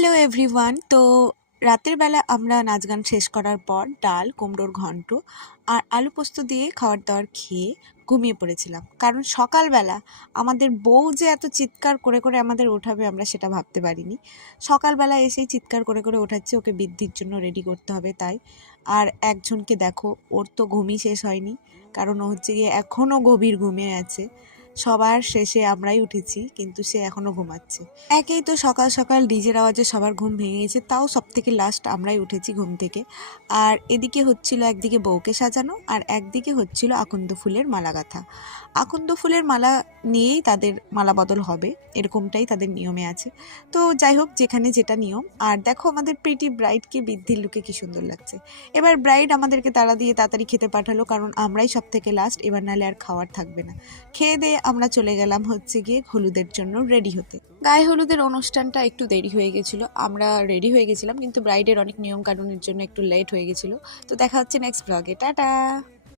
Hello everyone. তো রাতের বেলা আমরা নাচ গান শেষ করার পর ডাল, কুমড়োর ঘন্ট আর আলু পোস্ত দিয়ে খাবার দাবার খেয়ে ঘুমিয়ে পড়েছিলাম। কারণ সকালবেলা আমাদের বউ যে এত চিৎকার করে করে আমাদের ওঠাবে আমরা সেটা ভাবতে পারিনি। সকালবেলা এসেই চিৎকার করে করে ওঠাচ্ছে, ওকে বৃদ্ধির জন্য রেডি করতে হবে তাই। আর একজনকে দেখো, ওর তো ঘুমই শেষ হয়নি, কারণ ও হচ্ছে গিয়ে এখনও গভীর ঘুমিয়ে আছে। সবার শেষে আমরাই উঠেছি, কিন্তু সে এখনও ঘুমাচ্ছে। একেই তো সকাল সকাল ডিজের আওয়াজে সবার ঘুম ভেঙে গেছে, তাও সব থেকে লাস্ট আমরাই উঠেছি ঘুম থেকে। আর এদিকে হচ্ছিল একদিকে বউকে সাজানো আর একদিকে হচ্ছিল আকন্দ ফুলের মালা গাঁথা। আকন্দ ফুলের মালা নিয়েই তাদের মালা বদল হবে, এরকমটাই তাদের নিয়মে আছে। তো যাই হোক, যেখানে যেটা নিয়ম। আর দেখো আমাদের প্রিটি ব্রাইডকে বৃদ্ধির লুকে কি সুন্দর লাগছে। এবার ব্রাইড আমাদেরকে তাড়া দিয়ে তাড়াতাড়ি খেতে পাঠালো, কারণ আমরাই সব থেকে লাস্ট, এবার নাহলে আর খাওয়ার থাকবে না। খেয়ে দিয়ে আমরা চলে গেলাম হচ্ছে গিয়ে হলুদের জন্য রেডি হতে। গায়ে হলুদের অনুষ্ঠানটা একটু দেরি হয়ে গেছিলো, আমরা রেডি হয়ে গেছিলাম, কিন্তু ব্রাইডের অনেক নিয়ম কানুনের জন্য একটু লেট হয়ে গেছিলো। তো দেখা হচ্ছে নেক্সট ব্লগে, টাটা।